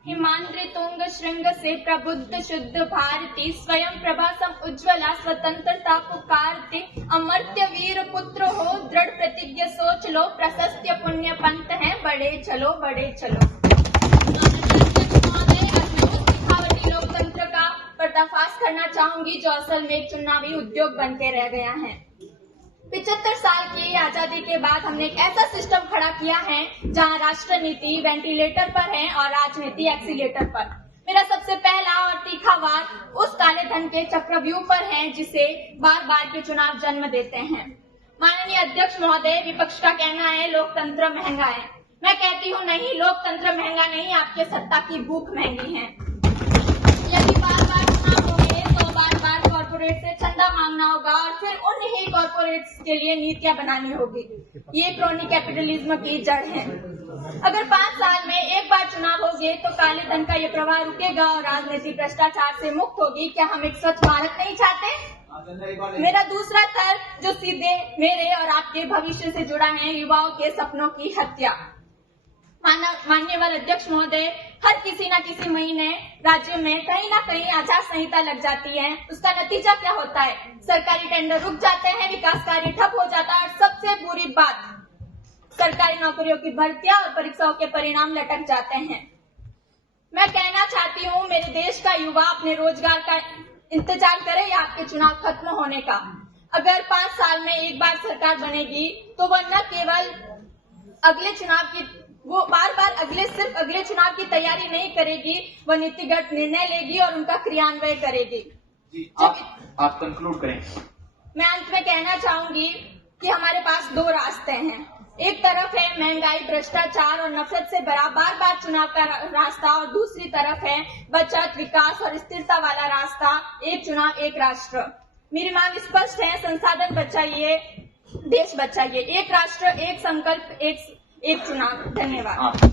हिमाद्रि तुंग श्रृंग से प्रबुद्ध शुद्ध भारती, स्वयं प्रभा सम उज्ज्वला स्वतंत्रता पुकारती। अमर्त्य वीर पुत्र हो दृढ़ प्रतिज्ञ सोच लो, प्रशस्त्य पुण्य पंथ है बढ़े चलो बढ़े चलो। दिखावटी लोकतंत्र का पर्दाफाश करना चाहूंगी जो असल में एक चुनावी उद्योग बन के रह गया है। 75 साल की आजादी के बाद हमने एक ऐसा सिस्टम खड़ा किया है जहां राष्ट्र नीति वेंटिलेटर पर है और राजनीति एक्सीलेटर पर। मेरा सबसे पहला और तीखा वार उस काले धन के चक्रव्यूह पर है जिसे बार बार के चुनाव जन्म देते हैं। माननीय अध्यक्ष महोदय, विपक्ष का कहना है लोकतंत्र महंगा है। मैं कहती हूँ नहीं, लोकतंत्र महंगा नहीं, आपके सत्ता की भूख महंगी है। यदि बार बार चुनाव होंगे तो बार बार कॉर्पोरेट से चंदा मांगना होगा और फिर उन ही कॉर्पोरेट्स के लिए नीतियां बनानी होगी। ये क्रोनी कैपिटलिज्म की जड़ है। अगर 5 साल में एक बार चुनाव होंगे तो काले धन का ये प्रवाह रुकेगा और राजनीति भ्रष्टाचार से मुक्त होगी। क्या हम एक स्वच्छ भारत नहीं चाहते? मेरा दूसरा तर्क जो सीधे मेरे और आपके भविष्य से जुड़ा है, युवाओं के सपनों की हत्या। माननीय अध्यक्ष महोदय, हर किसी न किसी महीने राज्य में कहीं ना कहीं आचार संहिता लग जाती है। उसका नतीजा क्या होता है? सरकारी टेंडर रुक जाते हैं, विकास कार्य ठप हो जाता है और सबसे बुरी बात, सरकारी नौकरियों की भर्तियां और परीक्षाओं के परिणाम लटक जाते हैं। मैं कहना चाहती हूँ, मेरे देश का युवा अपने रोजगार का इंतजार करे या आपके चुनाव खत्म होने का। अगर 5 साल में एक बार सरकार बनेगी तो वह न केवल बार बार सिर्फ अगले चुनाव की तैयारी नहीं करेगी, वह नीतिगत निर्णय लेगी और उनका क्रियान्वयन करेगी। आप कंक्लूड करें। मैं अंत में कहना चाहूंगी कि हमारे पास 2 रास्ते हैं। एक तरफ है महंगाई, भ्रष्टाचार और नफरत से भरा बार बार चुनाव का रास्ता और दूसरी तरफ है बचत, विकास और स्थिरता वाला रास्ता, एक चुनाव एक राष्ट्र। मेरी मांग स्पष्ट है, संसाधन बचाइए, देश बचाइए। एक राष्ट्र, एक संकल्प, एक चुनाव। धन्यवाद।